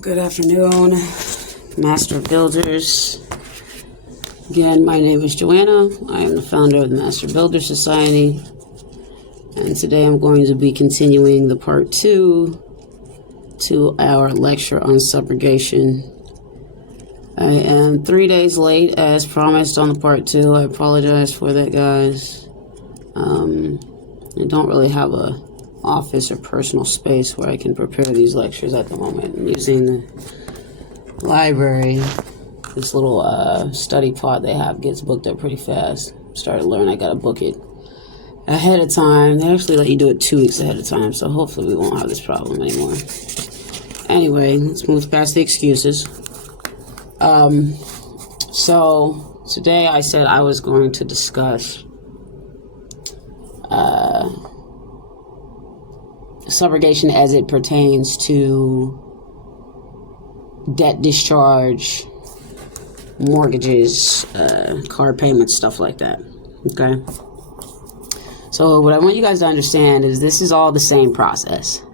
Good afternoon, Master Builders. Again, my name is Joanna. I am the founder of the Master Builder Society. And today I'm going to be continuing the part 2 to our lecture on subrogation. I am 3 days late as promised on the part 2. I apologize for that, guys. I don't really have a office or personal space where I can prepare these lectures at the moment. I'm using the library. This little study pod they have gets booked up pretty fast. Started to learn I gotta book it ahead of time. They actually let you do it 2 weeks ahead of time, so hopefully we won't have this problem anymore. Anyway, let's move past the excuses. So today I said I was going to discuss subrogation as it pertains to debt discharge, mortgages, car payments, stuff like that. Okay? So what I want you guys to understand is this is all the same process.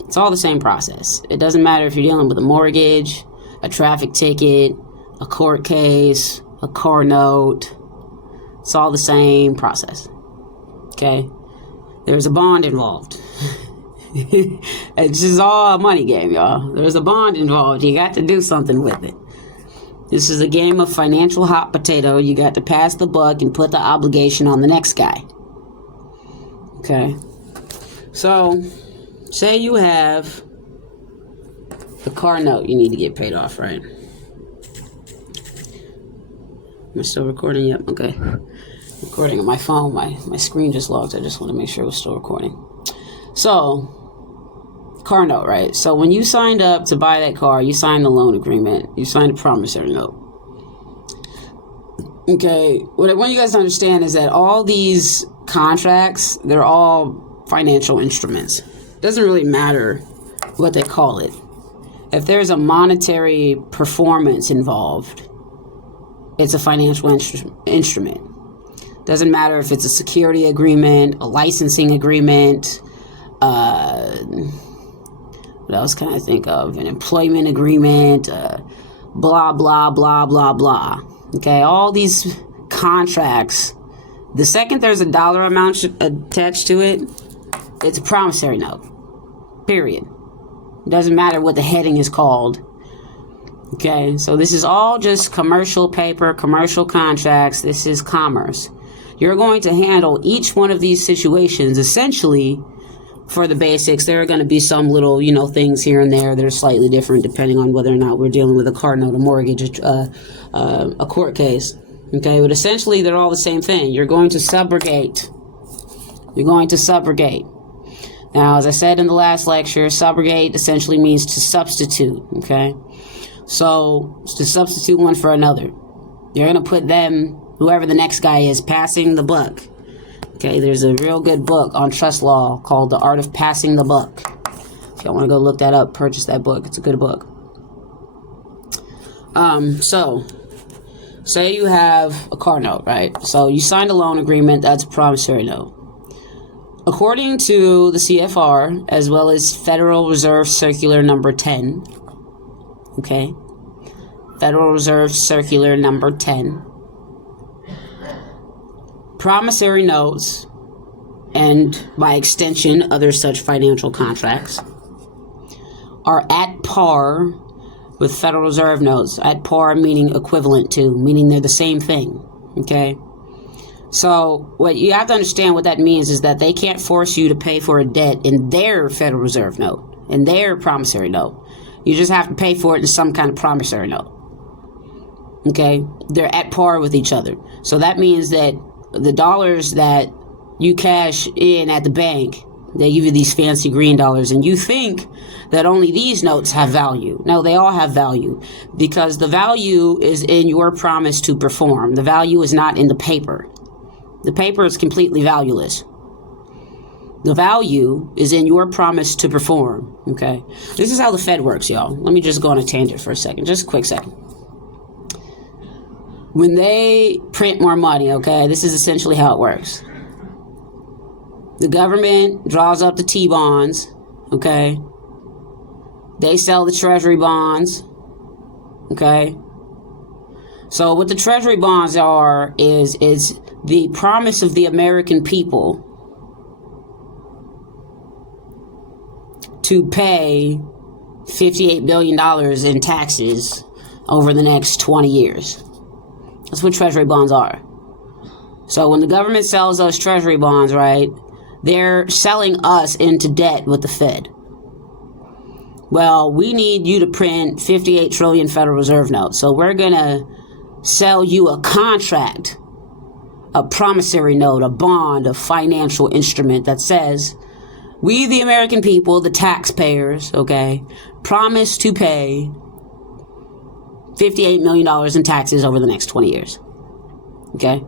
It's all the same process. It doesn't matter if you're dealing with a mortgage, a traffic ticket, a court case, a car note. It's all the same process. Okay? There's a bond involved. It's just all a money game, y'all. There's a bond involved. You got to do something with it. This is a game of financial hot potato. You got to pass the buck and put the obligation on the next guy. Okay? So, say you have the car note you need to get paid off, right? Am I still recording? Yep, okay. Recording on my phone. My screen just logged. I just want to make sure it was still recording. So, car note, right? So when you signed up to buy that car, you signed the loan agreement. You signed a promissory note. Okay, what I want you guys to understand is that all these contracts, they're all financial instruments. It doesn't really matter what they call it. If there's a monetary performance involved, it's a financial instrument. Doesn't matter if it's a security agreement, a licensing agreement, what else can I think of? An employment agreement, blah, blah, blah, blah, blah. Okay, all these contracts, the second there's a dollar amount attached to it, it's a promissory note. Period. It doesn't matter what the heading is called. Okay, so this is all just commercial paper, commercial contracts. This is commerce. You're going to handle each one of these situations essentially for the basics. There are going to be some little, things here and there that are slightly different depending on whether or not we're dealing with a car note, a mortgage, a court case. Okay, but essentially they're all the same thing. You're going to subrogate. You're going to subrogate. Now, as I said in the last lecture, subrogate essentially means to substitute. Okay, so it's to substitute one for another. You're going to put them, whoever the next guy is, passing the buck. Okay, there's a real good book on trust law called The Art of Passing the Buck. If y'all want to go look that up, purchase that book. It's a good book. So, say you have a car note, right? So you signed a loan agreement. That's a promissory note. According to the CFR, as well as Federal Reserve Circular Number 10, okay, Federal Reserve Circular Number 10, promissory notes, and by extension, other such financial contracts, are at par with Federal Reserve notes. At par meaning equivalent to, meaning they're the same thing. Okay? So, what you have to understand what that means is that they can't force you to pay for a debt in their Federal Reserve note, in their promissory note. You just have to pay for it in some kind of promissory note. Okay? They're at par with each other. So that means that the dollars that you cash in at the bank, they give you these fancy green dollars, and you think that only these notes have value. No, they all have value, because the value is in your promise to perform. The value is not in the paper. The paper is completely valueless. The value is in your promise to perform. Okay? This is how the Fed works, y'all. Let me just go on a tangent for a second. Just a quick second. When they print more money, okay, this is essentially how it works. The government draws up the T-bonds, okay? They sell the treasury bonds. Okay. So what the treasury bonds are is the promise of the American people to pay $58 billion in taxes over the next 20 years. That's what treasury bonds are. So when the government sells those treasury bonds, right, they're selling us into debt with the Fed. Well, we need you to print 58 trillion Federal Reserve notes. So we're going to sell you a contract, a promissory note, a bond, a financial instrument that says, we, the American people, the taxpayers, okay, promise to pay $58 million in taxes over the next 20 years. Okay?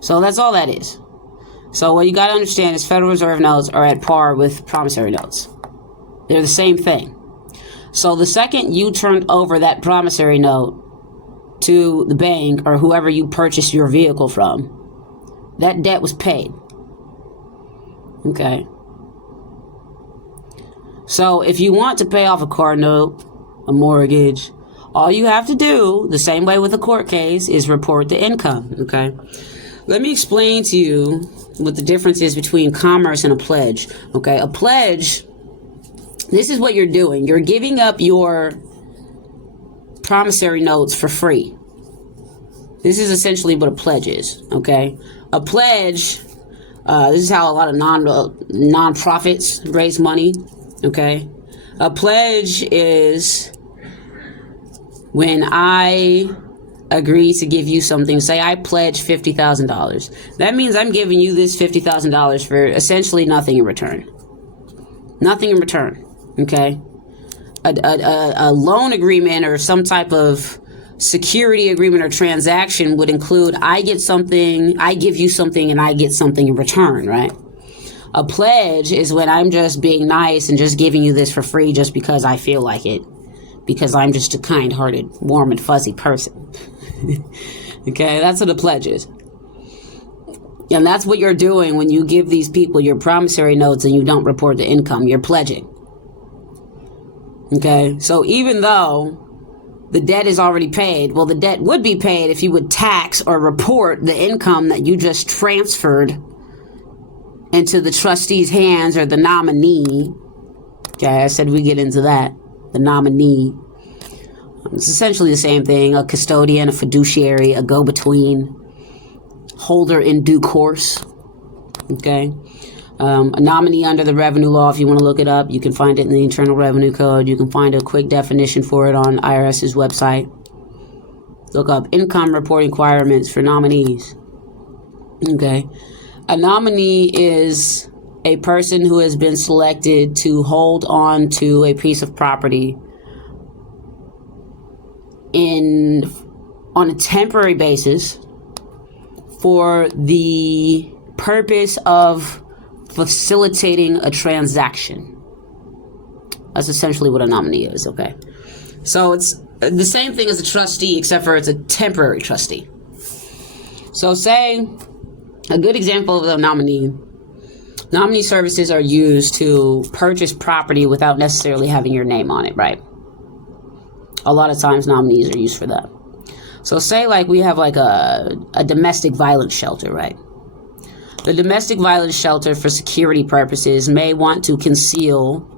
So that's all that is. So what you got to understand is Federal Reserve notes are at par with promissory notes. They're the same thing. So the second you turned over that promissory note to the bank or whoever you purchased your vehicle from, that debt was paid. Okay. So if you want to pay off a car note, a mortgage, all you have to do, the same way with a court case, is report the income. Okay. Let me explain to you what the difference is between commerce and a pledge. Okay. A pledge, this is what you're doing. You're giving up your promissory notes for free. This is essentially what a pledge is. Okay. A pledge, this is how a lot of non-profits raise money. Okay. A pledge is when I agree to give you something. Say I pledge $50,000. That means I'm giving you this $50,000 for essentially nothing in return. Nothing in return. Okay. A loan agreement or some type of security agreement or transaction would include I get something, I give you something, and I get something in return, right? A pledge is when I'm just being nice and just giving you this for free just because I feel like it, because I'm just a kind-hearted, warm and fuzzy person. Okay, that's what a pledge is. And that's what you're doing when you give these people your promissory notes and you don't report the income. You're pledging. Okay, so even though the debt is already paid, well, the debt would be paid if you would tax or report the income that you just transferred into the trustee's hands or the nominee. Okay, I said we get into that. The nominee. It's essentially the same thing. A custodian, a fiduciary, a go-between, holder in due course. Okay. A nominee under the revenue law, if you want to look it up, you can find it in the Internal Revenue Code. You can find a quick definition for it on IRS's website. Look up income reporting requirements for nominees. Okay. A nominee is a person who has been selected to hold on to a piece of property on a temporary basis for the purpose of facilitating a transaction. That's essentially what a nominee is, okay? So it's the same thing as a trustee, except for it's a temporary trustee. So say, a good example of a nominee services are used to purchase property without necessarily having your name on it, right? A lot of times nominees are used for that. So say like we have like a domestic violence shelter, right? The domestic violence shelter for security purposes may want to conceal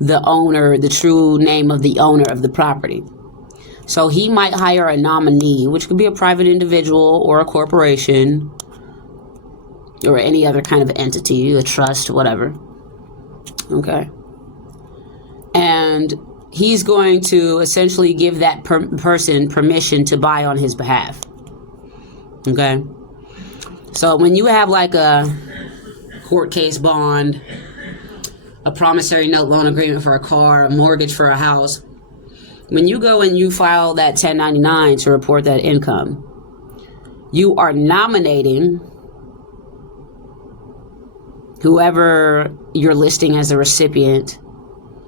the owner, the true name of the owner of the property. So he might hire a nominee, which could be a private individual or a corporation or any other kind of entity, a trust, whatever. Okay. And he's going to essentially give that person permission to buy on his behalf. Okay. So when you have like a court case bond, a promissory note loan agreement for a car, a mortgage for a house, when you go and you file that 1099 to report that income, you are nominating whoever you're listing as a recipient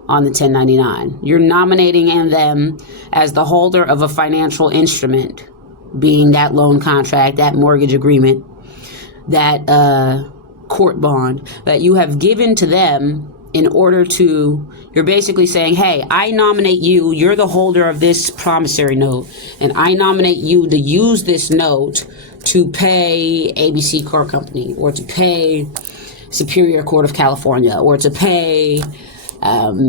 on the 1099. You're nominating in them as the holder of a financial instrument, being that loan contract, that mortgage agreement, that court bond that you have given to them you're basically saying, hey, I nominate you, you're the holder of this promissory note, and I nominate you to use this note to pay ABC Car Company, or to pay Superior Court of California, or to pay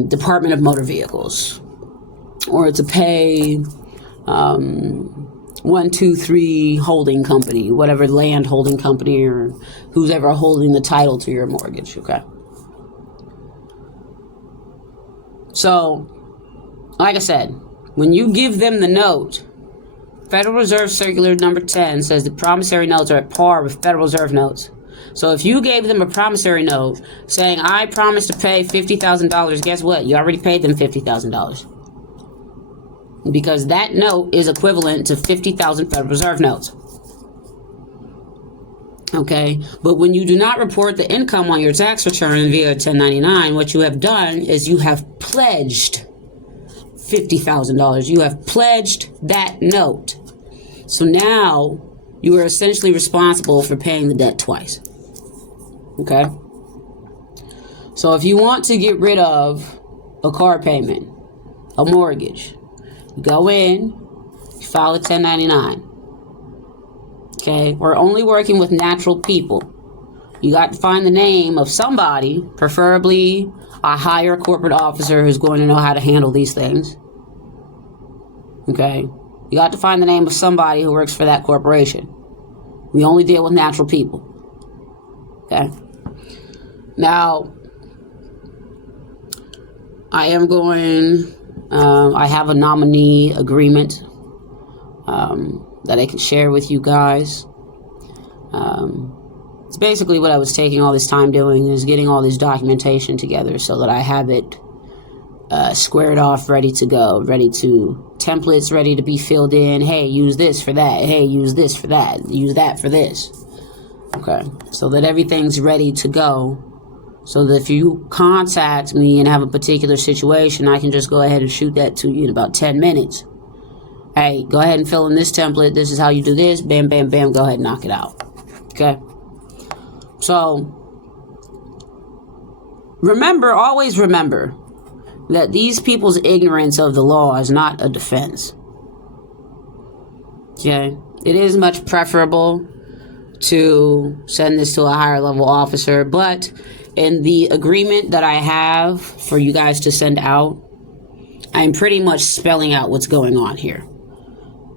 Department of Motor Vehicles, or to pay 123 holding company, whatever land holding company, or who's ever holding the title to your mortgage, okay? So, like I said, when you give them the note, Federal Reserve Circular number 10 says the promissory notes are at par with Federal Reserve notes. So if you gave them a promissory note saying, I promise to pay $50,000, guess what? You already paid them $50,000. Because that note is equivalent to 50,000 Federal Reserve notes. Okay, but when you do not report the income on your tax return via 1099, what you have done is you have pledged $50,000. You have pledged that note. So now you are essentially responsible for paying the debt twice. Okay? So if you want to get rid of a car payment, a mortgage, you go in, you file a 1099. Okay, we're only working with natural people. You got to find the name of somebody, preferably a higher corporate officer who's going to know how to handle these things. Okay, you got to find the name of somebody who works for that corporation. We only deal with natural people. Okay, now I have a nominee agreement that I can share with you guys. It's basically what I was taking all this time doing, is getting all this documentation together so that I have it squared off, ready to go, templates ready to be filled in. Hey, use this for that. Hey, use this for that. Use that for this. Okay, so that everything's ready to go, so that if you contact me and have a particular situation, I can just go ahead and shoot that to you in about 10 minutes. Hey, go ahead and fill in this template. This is how you do this. Bam, bam, bam. Go ahead and knock it out. Okay? So, always remember that these people's ignorance of the law is not a defense. Okay? It is much preferable to send this to a higher level officer, but in the agreement that I have for you guys to send out, I'm pretty much spelling out what's going on here.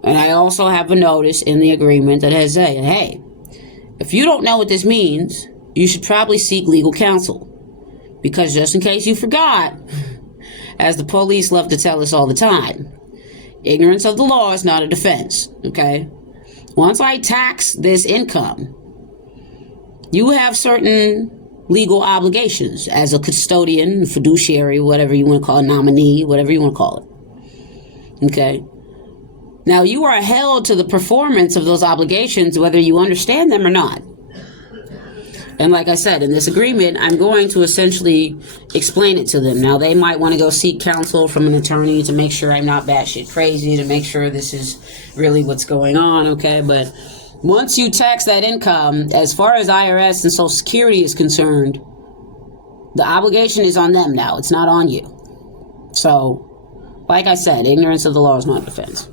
And I also have a notice in the agreement that has said, hey, if you don't know what this means, you should probably seek legal counsel. Because just in case you forgot, as the police love to tell us all the time, ignorance of the law is not a defense, okay? Once I tax this income, you have certain legal obligations as a custodian, fiduciary, whatever you want to call it, nominee, whatever you want to call it, okay? Now, you are held to the performance of those obligations, whether you understand them or not. And like I said, in this agreement, I'm going to essentially explain it to them. Now, they might want to go seek counsel from an attorney to make sure I'm not batshit crazy, to make sure this is really what's going on, okay? But once you tax that income, as far as IRS and Social Security is concerned, the obligation is on them now. It's not on you. So, like I said, ignorance of the law is not defense.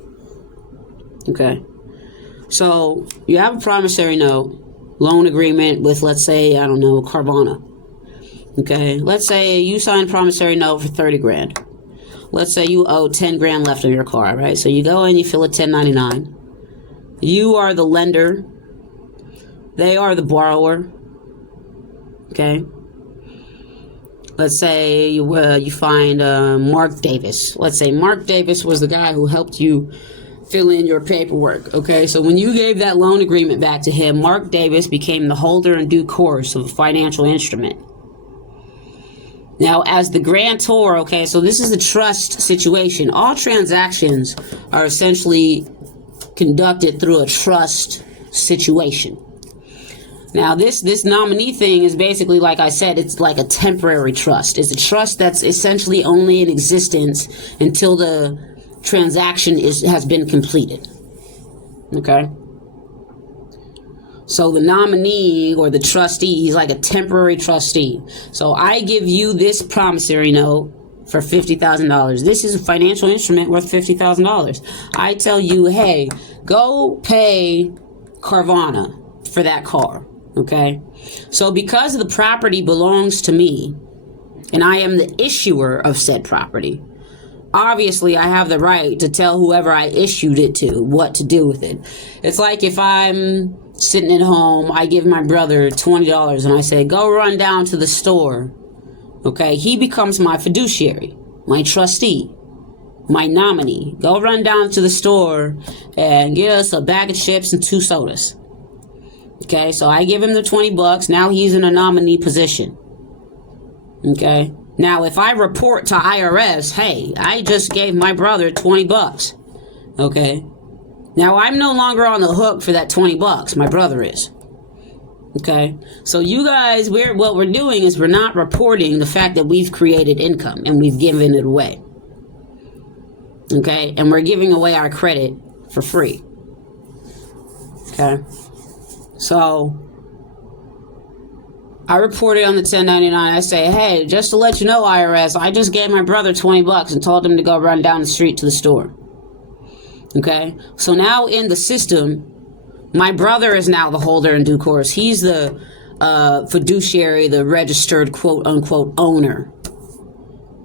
Okay, so you have a promissory note, loan agreement with, let's say, I don't know, Carvana. Okay, let's say you sign a promissory note for 30 grand. Let's say you owe 10 grand left on your car, right? So you go in, you fill a 1099. You are the lender. They are the borrower. Okay. Let's say you find Mark Davis. Let's say Mark Davis was the guy who helped you fill in your paperwork, okay? So when you gave that loan agreement back to him, Mark Davis became the holder in due course of a financial instrument. Now, as the grantor, okay, so this is a trust situation. All transactions are essentially conducted through a trust situation. Now, this nominee thing is basically, like I said, it's like a temporary trust. It's a trust that's essentially only in existence until the transaction has been completed. Okay? So the nominee or the trustee, he's like a temporary trustee. So I give you this promissory note for $50,000. This is a financial instrument worth $50,000. I tell you, hey, go pay Carvana for that car, okay? So because the property belongs to me, and I am the issuer of said property, obviously I have the right to tell whoever I issued it to what to do with it. It's like if I'm sitting at home, I give my brother $20 and I say, go run down to the store. Okay, he becomes my fiduciary, my trustee, my nominee. Go run down to the store and get us a bag of chips and 2 sodas. Okay, so I give him the $20. Now he's in a nominee position. Okay, now if I report to IRS, hey, I just gave my brother $20. Okay, now I'm no longer on the hook for that $20. My brother is. Okay, so you guys, what we're doing is we're not reporting the fact that we've created income and we've given it away. Okay, and we're giving away our credit for free. Okay, so I reported on the 1099. I say, hey, just to let you know, IRS, I just gave my brother $20 and told him to go run down the street to the store. Okay, so now in the system, my brother is now the holder in due course. He's the fiduciary, the registered quote-unquote owner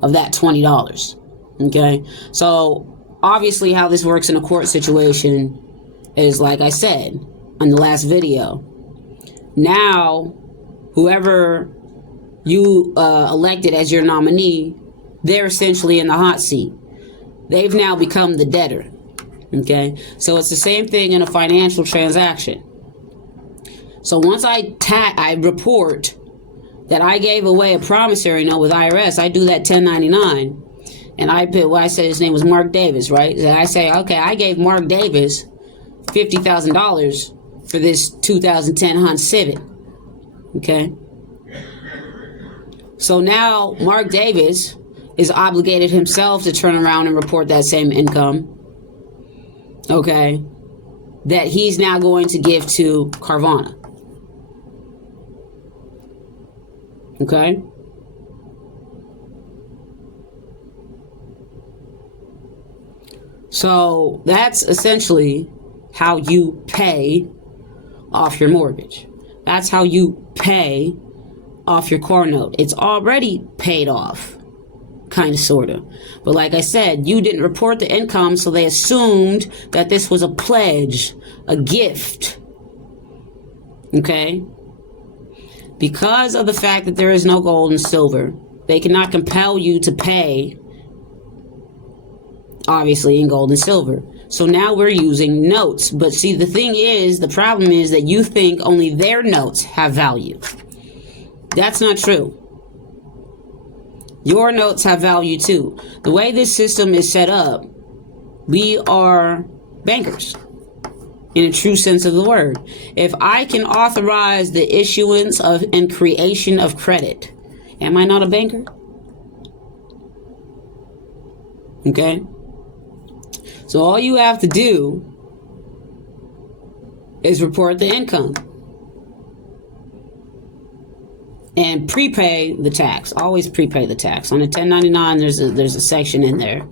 of that $20. Okay? So, obviously how this works in a court situation is, like I said in the last video, now, whoever you elected as your nominee, they're essentially in the hot seat. They've now become the debtor. Okay, so it's the same thing in a financial transaction. So once I report that I gave away a promissory note with IRS, I do that 1099, and I said his name was Mark Davis, right? And I say, okay, I gave Mark Davis $50,000 for this 2010 Honda Civic. Okay, so now Mark Davis is obligated himself to turn around and report that same income. Okay, that he's now going to give to Carvana. Okay? So that's essentially how you pay off your mortgage. That's how you pay off your car note. It's already paid off. Kind of, sort of. But like I said, you didn't report the income, so they assumed that this was a pledge, a gift. Okay? Because of the fact that there is no gold and silver, they cannot compel you to pay, obviously, in gold and silver. So now we're using notes. But see, the thing is, the problem is that you think only their notes have value. That's not true. Your notes have value too. The way this system is set up, we are bankers in a true sense of the word. If I can authorize the issuance of and creation of credit, am I not a banker? Okay? So all you have to do is report the income. And prepay the tax. Always prepay the tax. On a 1099, there's a section in there.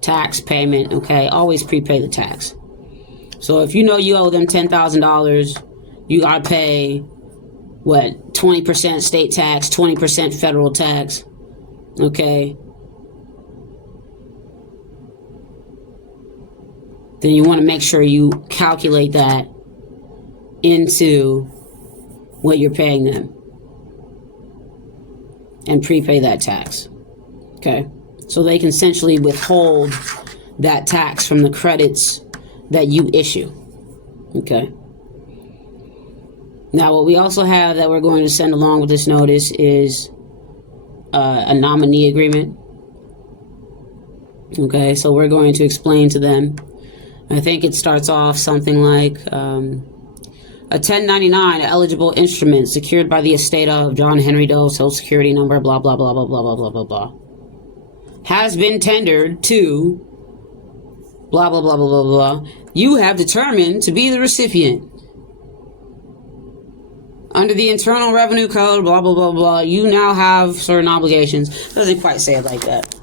Tax payment, okay? Always prepay the tax. So if you know you owe them $10,000, you got to pay, 20% state tax, 20% federal tax, okay? Then you want to make sure you calculate that into what you're paying them. And prepay that tax. Okay? So they can essentially withhold that tax from the credits that you issue. Okay? Now, what we also have that we're going to send along with this notice is a nominee agreement. Okay? So we're going to explain to them. I think it starts off something like... a 1099 eligible instrument secured by the estate of John Henry Doe, Social Security number, blah, blah, blah, blah, blah, blah, blah, blah, blah, has been tendered to blah, blah, blah, blah, blah, blah. You have determined to be the recipient. under the Internal Revenue Code, blah, blah, blah, blah, you now have certain obligations. Doesn't quite say it like that.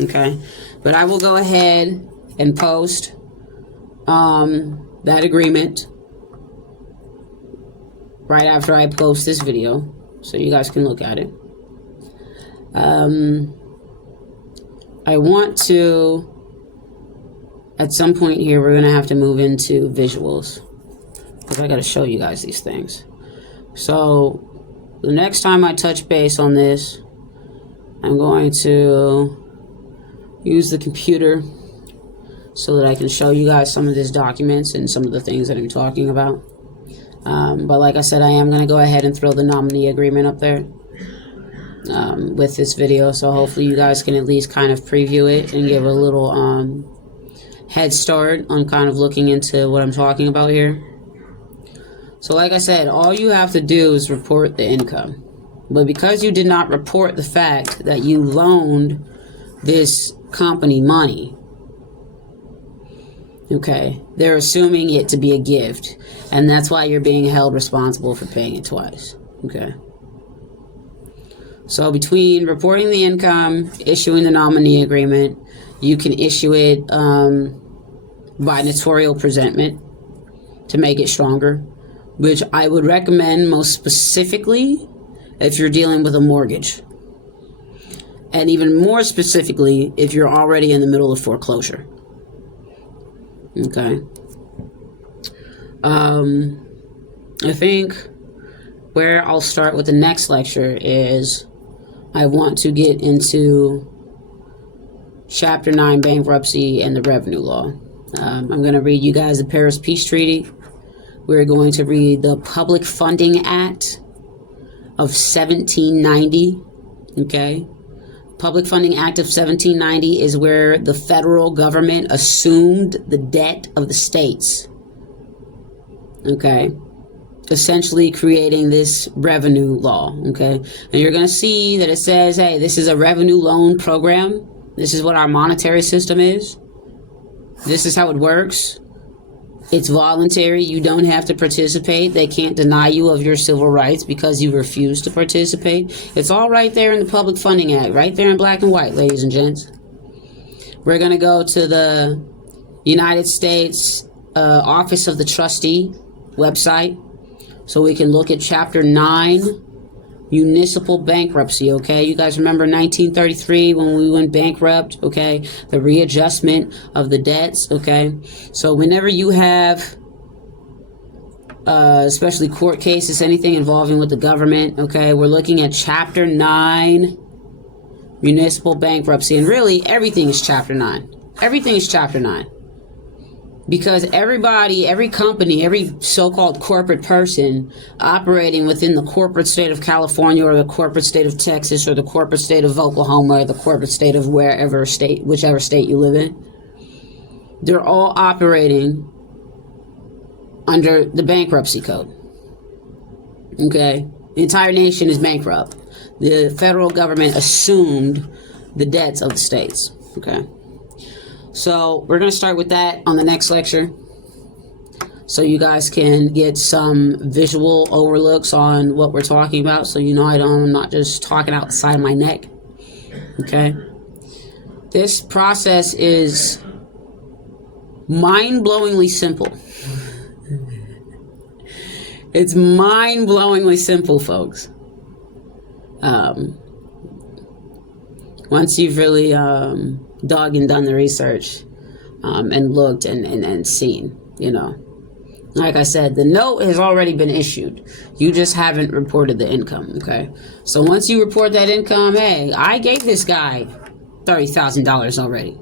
Okay? But I will go ahead and post that agreement right after I post this video, so you guys can look at it. I want to, at some point here, we're going to have to move into visuals, because I got to show you guys these things. So the next time I touch base on this, I'm going to use the computer so that I can show you guys some of these documents and some of the things that I'm talking about. But like I said, I am going to go ahead and throw the nominee agreement up there with this video, so hopefully you guys can at least kind of preview it and give a little head start on kind of looking into what I'm talking about here. So like I said, all you have to do is report the income. But because you did not report the fact that you loaned this company money, okay, they're assuming it to be a gift, and that's why you're being held responsible for paying it twice. Okay. So between reporting the income, issuing the nominee agreement, you can issue it by notarial presentment to make it stronger, which I would recommend most specifically if you're dealing with a mortgage, and even more specifically if you're already in the middle of foreclosure. Okay. I think where I'll start with the next lecture is I want to get into Chapter 9 bankruptcy and the revenue law. I'm going to read you guys the Paris Peace Treaty. We're going to read the Public Funding Act of 1790. Okay. Public Funding Act of 1790 is where the federal government assumed the debt of the states. Okay. Essentially creating this revenue law. Okay. And you're going to see that it says, hey, this is a revenue loan program. This is what our monetary system is. This is how it works. It's voluntary. You don't have to participate. They can't deny you of your civil rights because you refuse to participate. It's all right there in the Public Funding Act, right there in black and white, ladies and gents. We're going to go to the United States Office of the Trustee website so we can look at Chapter 9, municipal bankruptcy, okay? You guys remember 1933 when we went bankrupt, okay? The readjustment of the debts, okay? So whenever you have, especially court cases, anything involving with the government, okay, we're looking at Chapter 9, municipal bankruptcy. And really, everything is Chapter 9. Everything is Chapter 9. Because everybody, every company, every so-called corporate person operating within the corporate state of California or the corporate state of Texas or the corporate state of Oklahoma or the corporate state of wherever state, whichever state you live in, they're all operating under the bankruptcy code. Okay? The entire nation is bankrupt. The federal government assumed the debts of the states. Okay? So we're going to start with that on the next lecture, so you guys can get some visual overlooks on what we're talking about, so you know I'm not just talking out the side of my neck. Okay? This process is mind-blowingly simple. It's mind-blowingly simple, folks. Once you've really dug and done the research and looked and seen, you know. Like I said, the note has already been issued. You just haven't reported the income, okay? So once you report that income, hey, I gave this guy $30,000 already.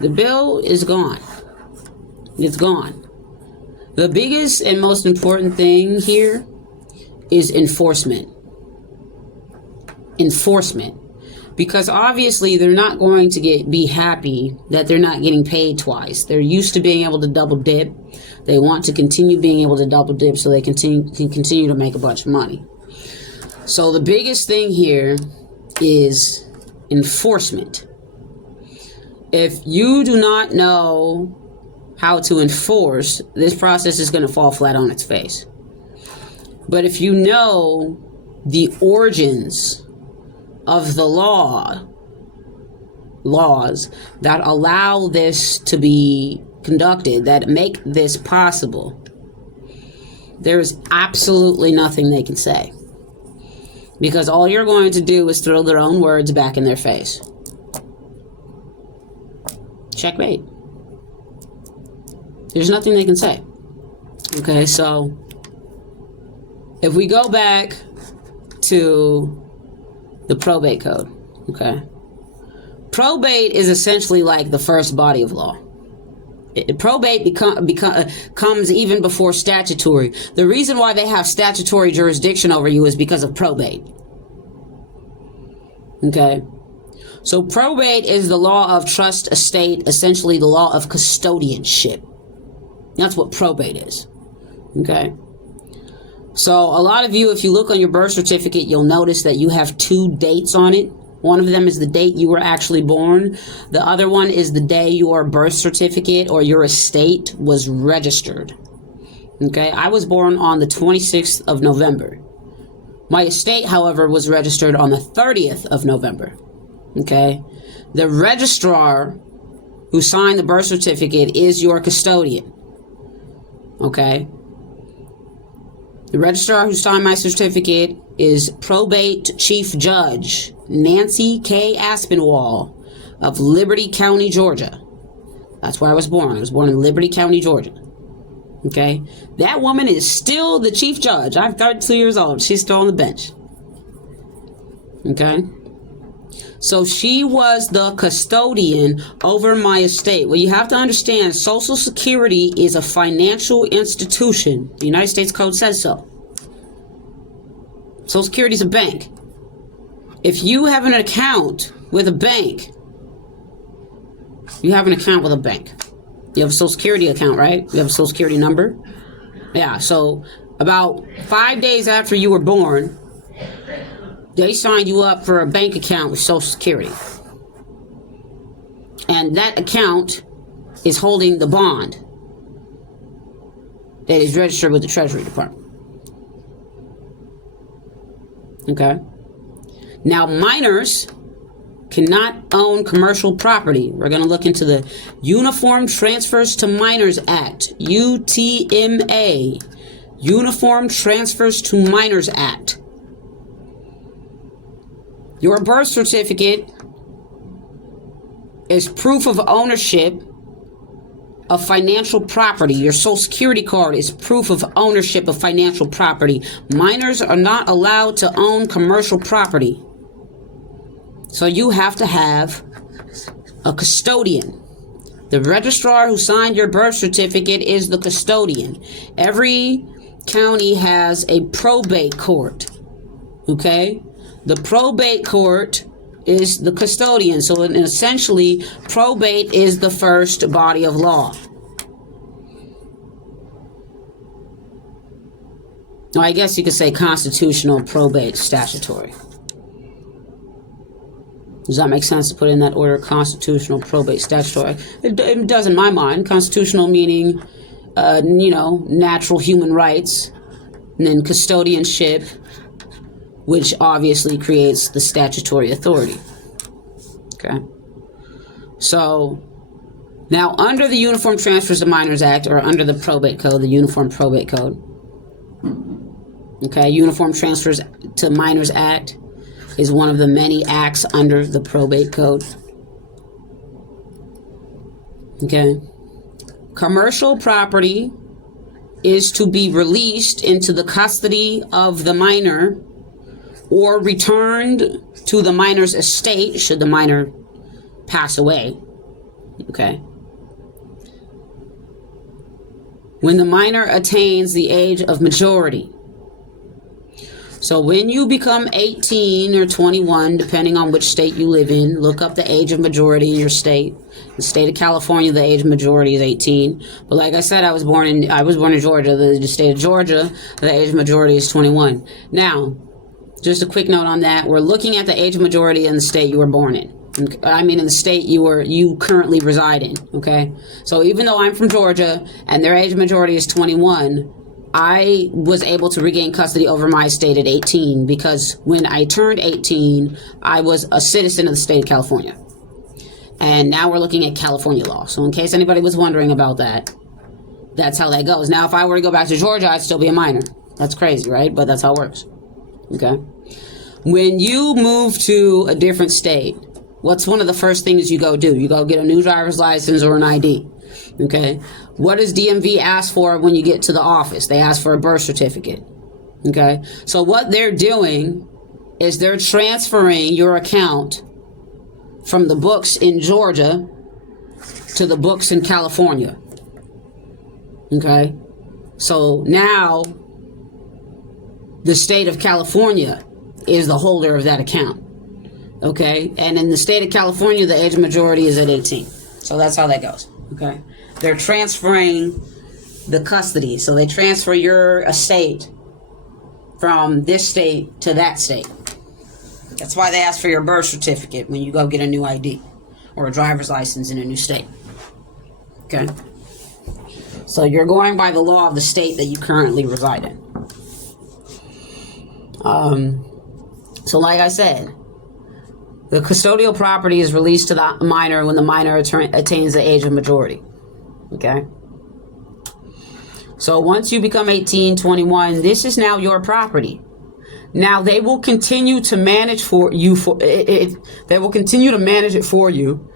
The bill is gone. It's gone. The biggest and most important thing here is enforcement. Enforcement. Because obviously they're not going to be happy that they're not getting paid twice. They're used to being able to double dip. They want to continue being able to double dip so they can continue to make a bunch of money. So the biggest thing here is enforcement. If you do not know how to enforce, this process is going to fall flat on its face. But if you know the origins of the laws that allow this to be conducted, that make this possible, there is absolutely nothing they can say. Because all you're going to do is throw their own words back in their face. Checkmate. There's nothing they can say. Okay, so if we go back to the probate code, okay, probate is essentially like the first body of law. Probate comes even before statutory. The reason why they have statutory jurisdiction over you is because of probate. Okay? So probate is the law of trust estate, essentially the law of custodianship. That's what probate is. Okay? So a lot of you, if you look on your birth certificate, you'll notice that you have 2 dates on it. One of them is the date you were actually born. The other one is the day your birth certificate or your estate was registered. Okay, I was born on the 26th of November. My estate, however, was registered on the 30th of November. Okay, the registrar who signed the birth certificate is your custodian. Okay, the registrar who signed my certificate is Probate Chief Judge Nancy K. Aspinwall of Liberty County, Georgia. That's where I was born. I was born in Liberty County, Georgia. Okay? That woman is still the chief judge. I'm 32 years old. She's still on the bench. Okay? So she was the custodian over my estate. Well, you have to understand, Social Security is a financial institution. The United States Code says so. Social Security is a bank. If you have an account with a bank, you have an account with a bank. You have a Social Security account, right? You have a Social Security number. Yeah, so about 5 days after you were born, they signed you up for a bank account with Social Security. And that account is holding the bond that is registered with the Treasury Department. Okay? Now, minors cannot own commercial property. We're going to look into the Uniform Transfers to Minors Act, UTMA, Uniform Transfers to Minors Act. Your birth certificate is proof of ownership of financial property. Your Social Security card is proof of ownership of financial property. Minors are not allowed to own commercial property. So you have to have a custodian. The registrar who signed your birth certificate is the custodian. Every county has a probate court. Okay? The probate court is the custodian. So essentially, probate is the first body of law. Or I guess you could say constitutional, probate, statutory. Does that make sense to put in that order? Constitutional, probate, statutory. It does in my mind. Constitutional meaning, natural human rights. And then custodianship, which obviously creates the statutory authority. Okay. So, now under the Uniform Transfers to Minors Act, or under the Probate Code, the Uniform Probate Code, okay, Uniform Transfers to Minors Act is one of the many acts under the Probate Code. Okay. Commercial property is to be released into the custody of the minor or returned to the minor's estate should the minor pass away. Okay. When the minor attains the age of majority. So when you become 18 or 21, depending on which state you live in, look up the age of majority in your state. The state of California, the age of majority is 18. But like I said, I was born in Georgia. The state of Georgia, the age of majority is 21. Now, just a quick note on that. We're looking at the age of majority in the state you were born in. I mean, in the state you currently reside in. Okay, so even though I'm from Georgia and their age majority is 21, I was able to regain custody over my estate at 18 because when I turned 18, I was a citizen of the state of California. And now we're looking at California law. So in case anybody was wondering about that, that's how that goes. Now, if I were to go back to Georgia, I'd still be a minor. That's crazy, right? But that's how it works. Okay. When you move to a different state, what's one of the first things you go do? You go get a new driver's license or an ID. Okay. What does DMV ask for when you get to the office? They ask for a birth certificate. Okay. So what they're doing is they're transferring your account from the books in Georgia to the books in California. Okay? So now the state of California is the holder of that account. Okay? And in the state of California, the age majority is at 18. So that's how that goes. Okay? They're transferring the custody. So they transfer your estate from this state to that state. That's why they ask for your birth certificate when you go get a new ID or a driver's license in a new state. Okay? So you're going by the law of the state that you currently reside in. So like I said, the custodial property is released to the minor when the minor attains the age of majority. Okay? So once you become 18, 21, this is now your property. Now they will continue to manage for you they will continue to manage it for you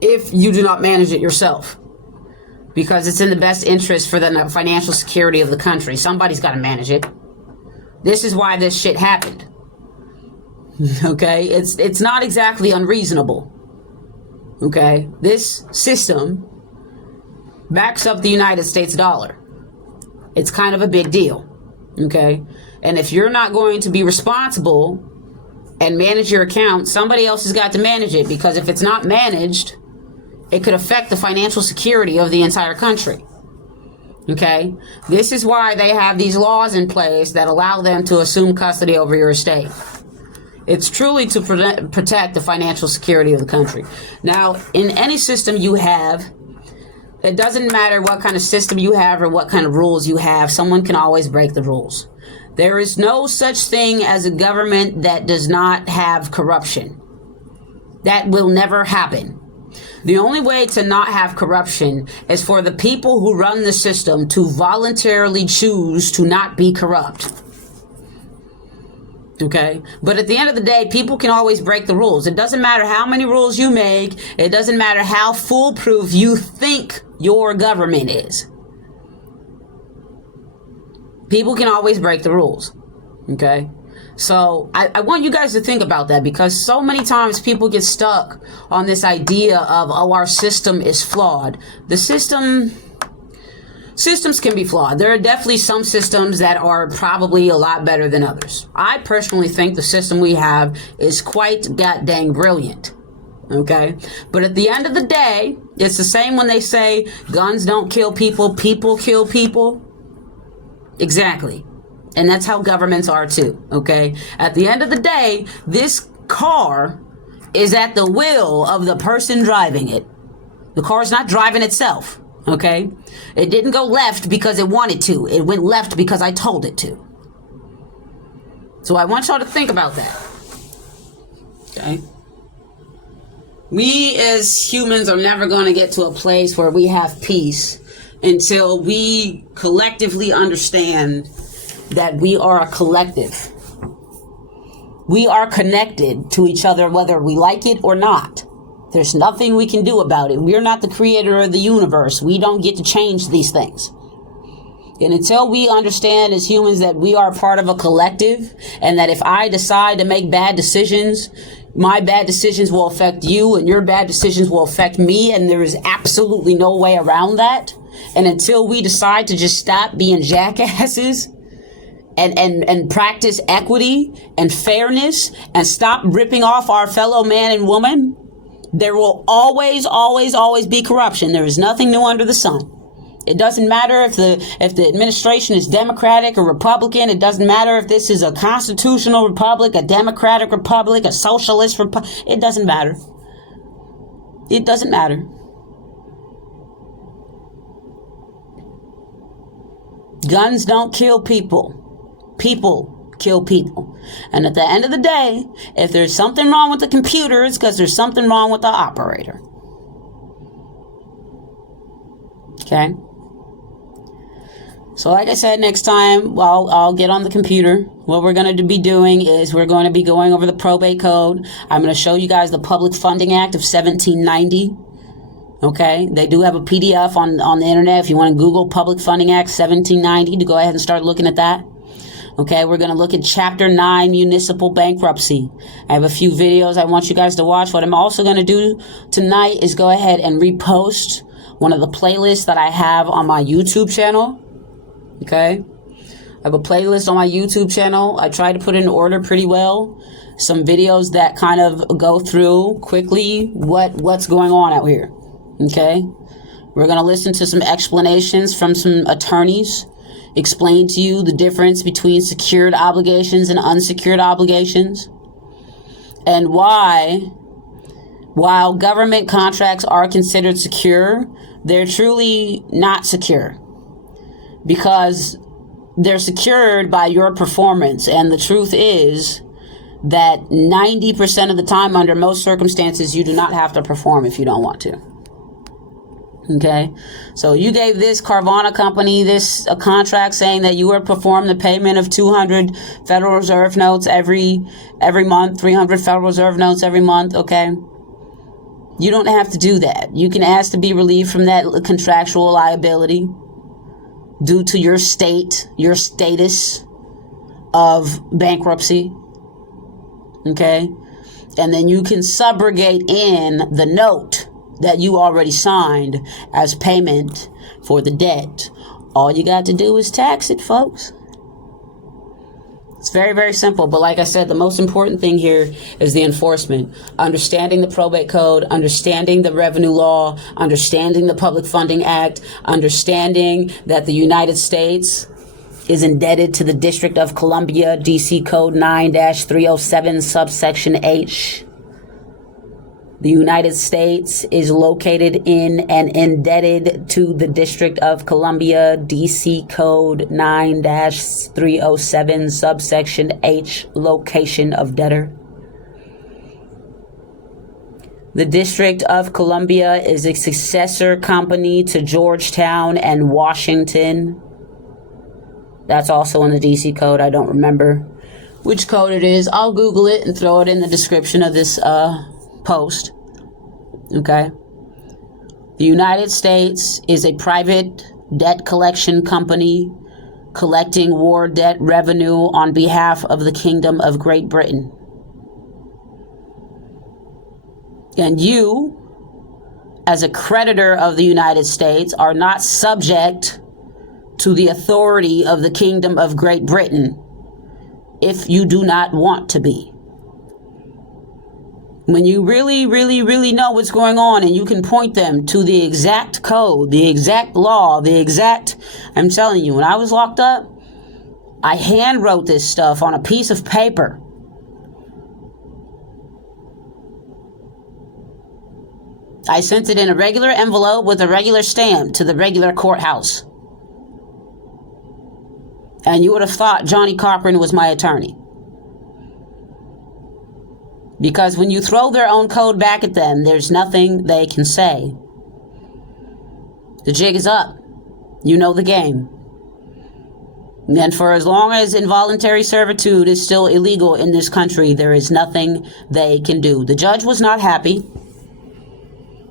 if you do not manage it yourself, because it's in the best interest for the financial security of the country. Somebody's got to manage it. This is why this shit happened. Okay, it's not exactly unreasonable. Okay, this system backs up the United States dollar. It's kind of a big deal. Okay. And if you're not going to be responsible and manage your account, somebody else has got to manage it, because if it's not managed, it could affect the financial security of the entire country. Okay? This is why they have these laws in place that allow them to assume custody over your estate. It's truly to protect the financial security of the country. Now, in any system you have, it doesn't matter what kind of system you have or what kind of rules you have, someone can always break the rules. There is no such thing as a government that does not have corruption. That will never happen. The only way to not have corruption is for the people who run the system to voluntarily choose to not be corrupt. Okay? But at the end of the day, people can always break the rules. It doesn't matter how many rules you make. It doesn't matter how foolproof you think your government is. People can always break the rules. Okay? So I want you guys to think about that, because so many times people get stuck on this idea of, oh, our system is flawed. The systems can be flawed. There are definitely some systems that are probably a lot better than others. I personally think the system we have is quite goddamn brilliant. Okay? But at the end of the day, it's the same when they say guns don't kill people, people kill people. Exactly. And that's how governments are too, okay? At the end of the day, this car is at the will of the person driving it. The car is not driving itself, okay? It didn't go left because it wanted to. It went left because I told it to. So I want y'all to think about that, okay? We as humans are never going to get to a place where we have peace until we collectively understand that we are a collective. We are connected to each other whether we like it or not. There's nothing we can do about it. We're not the creator of the universe. We don't get to change these things. And until we understand as humans that we are part of a collective, and that if I decide to make bad decisions, my bad decisions will affect you and your bad decisions will affect me, and there is absolutely no way around that. And until we decide to just stop being jackasses and practice equity and fairness and stop ripping off our fellow man and woman, there will always, always, always be corruption. There is nothing new under the sun. It doesn't matter if the administration is Democratic or Republican. It doesn't matter if this is a constitutional republic, a democratic republic, a socialist republic. It doesn't matter. It doesn't matter. Guns don't kill people. People kill people. And at the end of the day, if there's something wrong with the computer, it's because there's something wrong with the operator. Okay? So like I said, next time, I'll get on the computer. What we're going to be doing is we're going to be going over the probate code. I'm going to show you guys the Public Funding Act of 1790. Okay? They do have a PDF on the internet if you want to Google Public Funding Act 1790 to go ahead and start looking at that. Okay, we're going to look at Chapter 9, Municipal Bankruptcy. I have a few videos I want you guys to watch. What I'm also going to do tonight is go ahead and repost one of the playlists that I have on my YouTube channel. Okay, I have a playlist on my YouTube channel. I try to put it in order pretty well. Some videos that kind of go through quickly what's going on out here. Okay, we're going to listen to some explanations from some attorneys, explain to you the difference between secured obligations and unsecured obligations, and why, while government contracts are considered secure, they're truly not secure. Because they're secured by your performance. And the truth is that 90% of the time, under most circumstances, you do not have to perform if you don't want to. Okay? So you gave this Carvana company a contract saying that you would perform the payment of 200 Federal Reserve notes every month, 300 Federal Reserve notes every month, okay? You don't have to do that. You can ask to be relieved from that contractual liability due to your status of bankruptcy. Okay? And then you can subrogate in the note that you already signed as payment for the debt. All you got to do is tax it, folks. It's very, very simple. But like I said, the most important thing here is the enforcement. Understanding the probate code, understanding the revenue law, understanding the Public Funding Act, understanding that the United States is indebted to the District of Columbia, DC Code 9-307, subsection H. The United States is located in and indebted to the District of Columbia, DC Code 9-307, subsection H, location of debtor. The District of Columbia is a successor company to Georgetown and Washington. That's also in the DC Code. I don't remember which code it is. I'll Google it and throw it in the description of this post. Okay. The United States is a private debt collection company collecting war debt revenue on behalf of the Kingdom of Great Britain. And you, as a creditor of the United States, are not subject to the authority of the Kingdom of Great Britain if you do not want to be. When you really, really, really know what's going on and you can point them to the exact code, the exact law, I'm telling you, when I was locked up, I hand wrote this stuff on a piece of paper. I sent it in a regular envelope with a regular stamp to the regular courthouse. And you would have thought Johnny Cochran was my attorney. Because when you throw their own code back at them, there's nothing they can say. The jig is up. You know the game. And for as long as involuntary servitude is still illegal in this country, there is nothing they can do. The judge was not happy.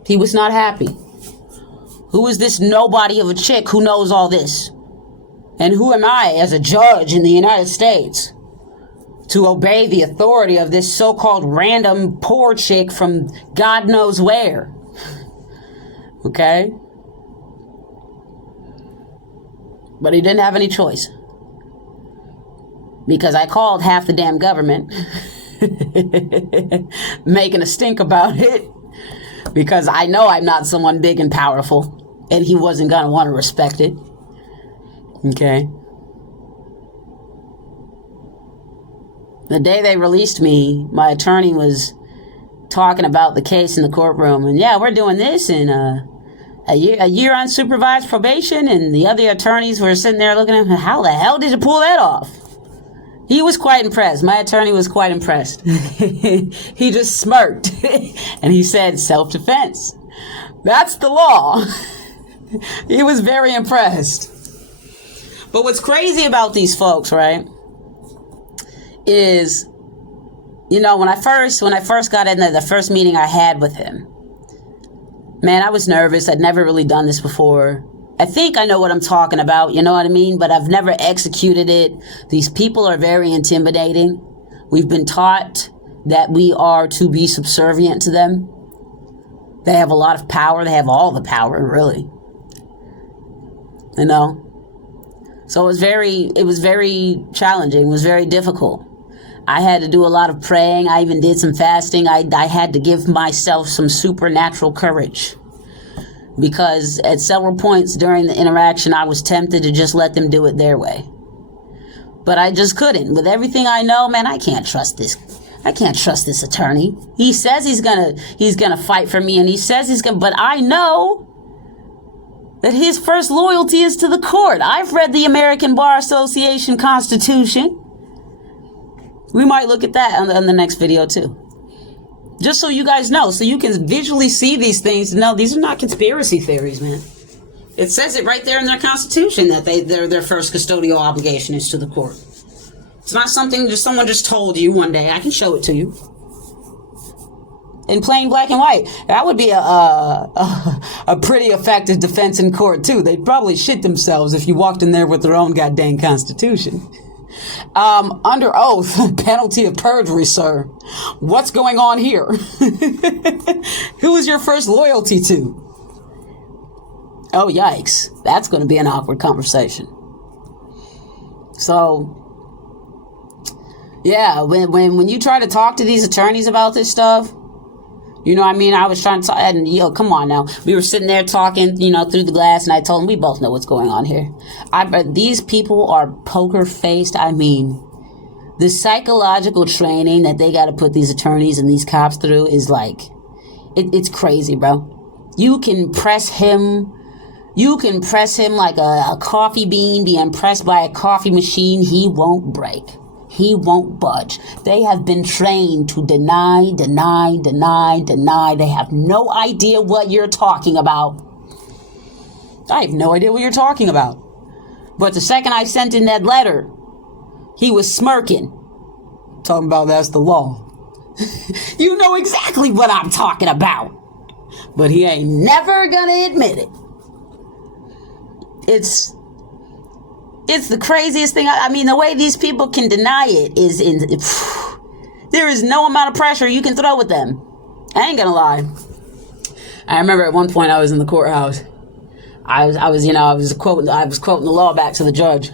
He was not happy. Who is this nobody of a chick who knows all this? And who am I as a judge in the United States to obey the authority of this so-called random poor chick from God knows where? Okay? But he didn't have any choice. Because I called half the damn government making a stink about it. Because I know I'm not someone big and powerful. and he wasn't going to want to respect it. Okay. The day they released me, my attorney was talking about the case in the courtroom, and yeah, we're doing this, and a year on supervised probation, and the other attorneys were sitting there looking at him. How the hell did you pull that off? He was quite impressed. My attorney was quite impressed. He just smirked, and he said, self-defense. That's the law. He was very impressed. But what's crazy about these folks, right, is, you know, when I first got in there, the first meeting I had with him, man, I was nervous. I'd never really done this before. I think I know what I'm talking about, you know what I mean? But I've never executed it. These people are very intimidating. We've been taught that we are to be subservient to them. They have a lot of power. They have all the power, really. You know? So it was very challenging. It was very difficult. I had to do a lot of praying. I even did some fasting. I had to give myself some supernatural courage, because at several points during the interaction, I was tempted to just let them do it their way. But I just couldn't. With everything I know, man, I can't trust this. I can't trust this attorney. He says he's gonna fight for me, and he says he's gonna, but I know that his first loyalty is to the court. I've read the American Bar Association Constitution. We might look at that on the next video too. Just so you guys know, so you can visually see these things. No, these are not conspiracy theories, man. It says it right there in their Constitution that their first custodial obligation is to the court. It's not something just someone just told you one day. I can show it to you in plain black and white. That would be a pretty effective defense in court too. They'd probably shit themselves if you walked in there with their own goddamn Constitution. Under oath, penalty of perjury, sir. What's going on here? Who is your first loyalty to? Oh, yikes. That's going to be an awkward conversation. So, yeah, when you try to talk to these attorneys about this stuff, you know what I mean? I was trying to talk, and come on now. We were sitting there talking, through the glass, and I told them, we both know what's going on here. These people are poker-faced. I mean, the psychological training that they got to put these attorneys and these cops through is like, it's crazy, bro. You can press him like a coffee bean being pressed by a coffee machine. He won't break. He won't budge. They have been trained to deny. They have no idea what you're talking about. I have no idea what you're talking about. But the second I sent in that letter, he was smirking. Talking about that's the law. You know exactly what I'm talking about. But he ain't never gonna admit it. It's the craziest thing. I mean, the way these people can deny it is there is no amount of pressure you can throw at them. I ain't gonna lie. I remember at one point I was in the courthouse. I was quoting the law back to the judge.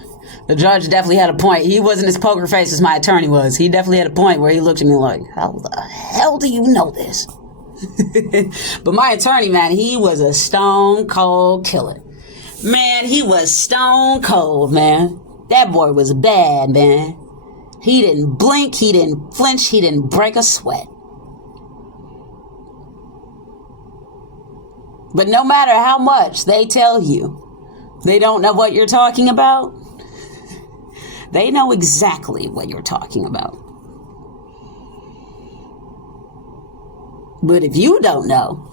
The judge definitely had a point. He wasn't as poker faced as my attorney was. He definitely had a point where he looked at me like, how the hell do you know this? But my attorney, man, he was a stone cold killer. Man, he was stone cold, man. That boy was bad, man. He didn't blink, he didn't flinch, he didn't break a sweat. But no matter how much they tell you they don't know what you're talking about, they know exactly what you're talking about. But if you don't know,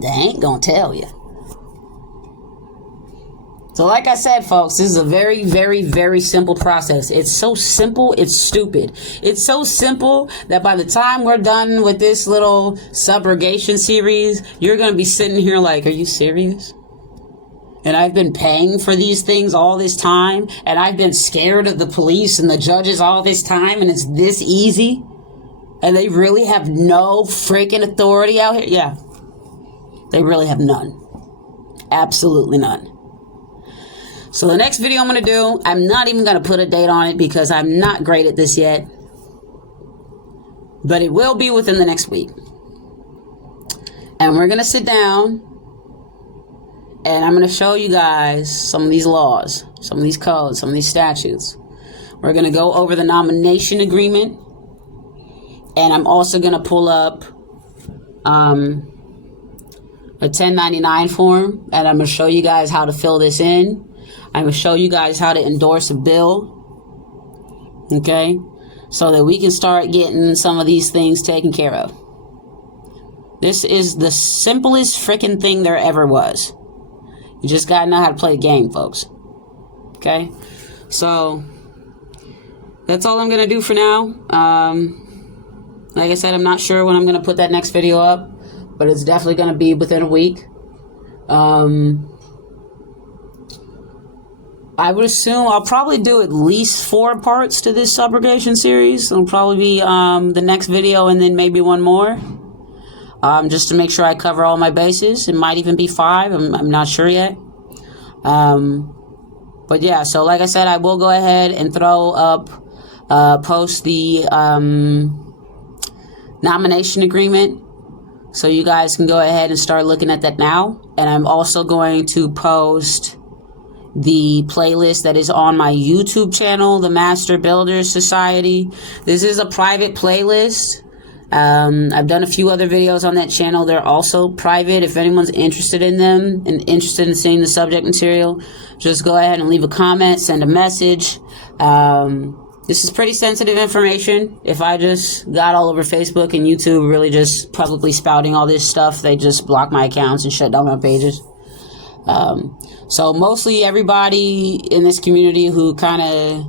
they ain't gonna tell you. So like I said, folks, this is a very, very, very simple process. It's so simple, it's stupid. It's so simple that by the time we're done with this little subrogation series, you're going to be sitting here like, are you serious? And I've been paying for these things all this time, and I've been scared of the police and the judges all this time, and it's this easy? And they really have no freaking authority out here? Yeah. They really have none. Absolutely none. So the next video I'm going to do, I'm not even going to put a date on it because I'm not great at this yet. But it will be within the next week. And we're going to sit down and I'm going to show you guys some of these laws, some of these codes, some of these statutes. We're going to go over the nomination agreement, and I'm also going to pull up a 1099 form, and I'm going to show you guys how to fill this in. I'm going to show you guys how to endorse a bill, okay, so that we can start getting some of these things taken care of. This is the simplest freaking thing there ever was. You just got to know how to play the game, folks. Okay? So, that's all I'm going to do for now. Like I said, I'm not sure when I'm going to put that next video up, but it's definitely going to be within a week. I would assume I'll probably do at least 4 parts to this subrogation series. It'll probably be the next video and then maybe one more. Just to make sure I cover all my bases. It might even be 5. I'm not sure yet. But yeah, so like I said, I will go ahead and throw up, post the nomination agreement. So you guys can go ahead and start looking at that now. And I'm also going to post the playlist that is on my YouTube channel, the Master Builders Society. This is a private playlist. I've done a few other videos on that channel. They're also private. If anyone's interested in them and interested in seeing the subject material, just go ahead and leave a comment, send a message. This is pretty sensitive information. If I just got all over Facebook and YouTube really just publicly spouting all this stuff, they just block my accounts and shut down my pages. So mostly everybody in this community who kind of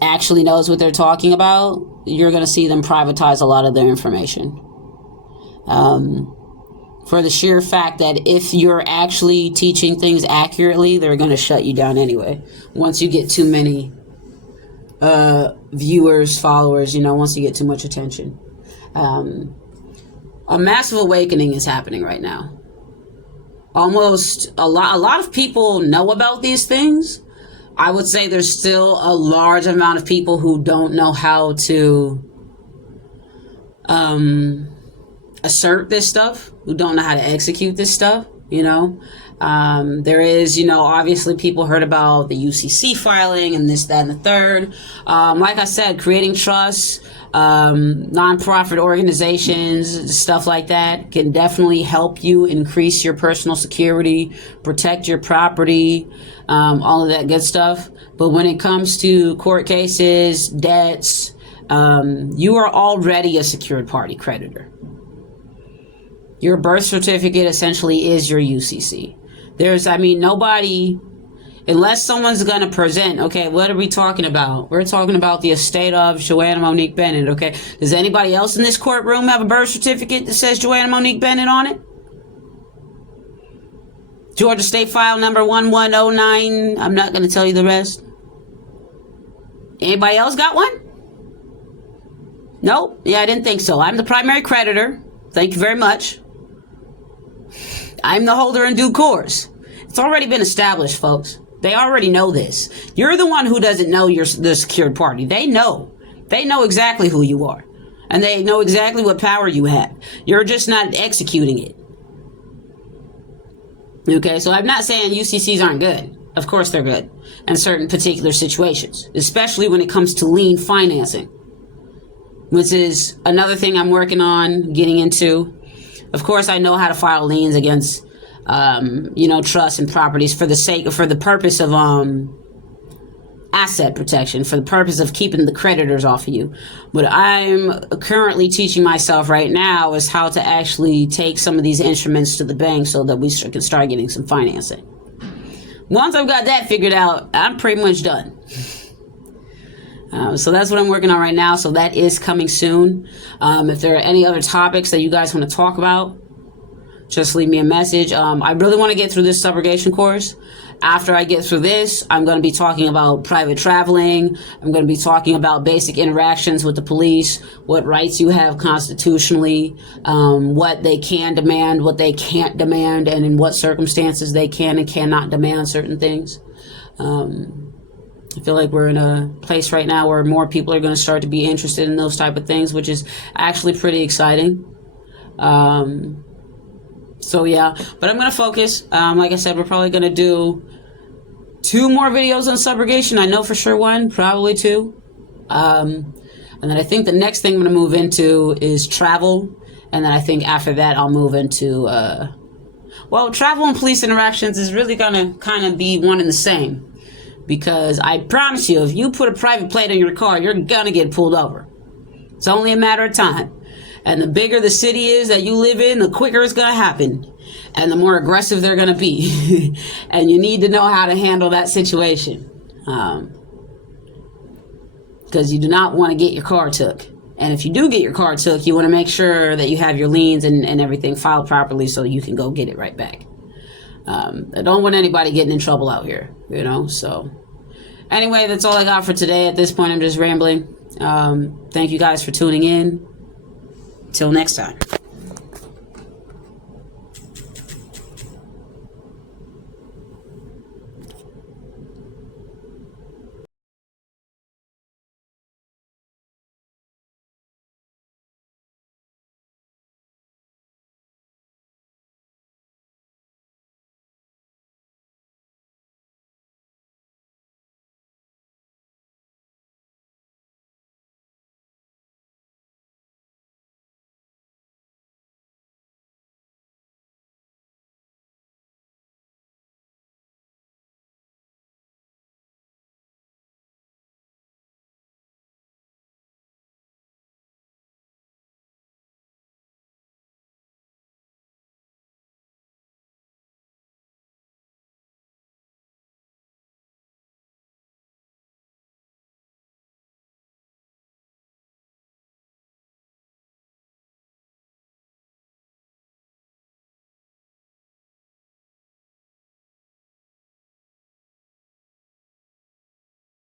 actually knows what they're talking about, you're going to see them privatize a lot of their information. For the sheer fact that if you're actually teaching things accurately, they're going to shut you down anyway. Once you get too many viewers, followers, once you get too much attention. A massive awakening is happening right now. Almost a lot of people know about these things. I would say there's still a large amount of people who don't know how to assert this stuff, who don't know how to execute this stuff, There is, obviously people heard about the UCC filing and this, that, and the third. Like I said, creating trusts, nonprofit organizations, stuff like that can definitely help you increase your personal security, protect your property, all of that good stuff. But when it comes to court cases, debts, you are already a secured party creditor. Your birth certificate essentially is your UCC. Nobody, unless someone's going to present, okay, what are we talking about? We're talking about the estate of Joanna Monique Bennett, okay? Does anybody else in this courtroom have a birth certificate that says Joanna Monique Bennett on it? Georgia State File number 1109. I'm not going to tell you the rest. Anybody else got one? Nope. Yeah, I didn't think so. I'm the primary creditor. Thank you very much. I'm the holder in due course. It's already been established, folks. They already know this. You're the one who doesn't know you're the secured party. They know. They know exactly who you are. And they know exactly what power you have. You're just not executing it. Okay, so I'm not saying UCCs aren't good. Of course they're good in certain particular situations, especially when it comes to lien financing, which is another thing I'm working on getting into. Of course, I know how to file liens against, trusts and properties for the purpose of asset protection, for the purpose of keeping the creditors off of you. What I'm currently teaching myself right now is how to actually take some of these instruments to the bank so that we can start getting some financing. Once I've got that figured out, I'm pretty much done. So that's what I'm working on right now. So that is coming soon. If there are any other topics that you guys want to talk about, just leave me a message. I really want to get through this subrogation course. After I get through this, I'm going to be talking about private traveling. I'm going to be talking about basic interactions with the police, what rights you have constitutionally, what they can demand, what they can't demand, and in what circumstances they can and cannot demand certain things. I feel like we're in a place right now where more people are going to start to be interested in those type of things, which is actually pretty exciting. So yeah, but I'm gonna focus. Like I said, we're probably gonna do 2 more videos on subrogation. I know for sure 1, probably 2. And then I think the next thing I'm gonna move into is travel, and then I think after that I'll move into well, travel and police interactions is really gonna kind of be one and the same, because I promise you, if you put a private plate on your car, you're gonna get pulled over. It's only a matter of time. And the bigger the city is that you live in, the quicker it's going to happen. And the more aggressive they're going to be. And you need to know how to handle that situation. Because you do not want to get your car took. And if you do get your car took, you want to make sure that you have your liens and everything filed properly so you can go get it right back. I don't want anybody getting in trouble out here, you know. So anyway, that's all I got for today. At this point, I'm just rambling. Thank you guys for tuning in. Till next time.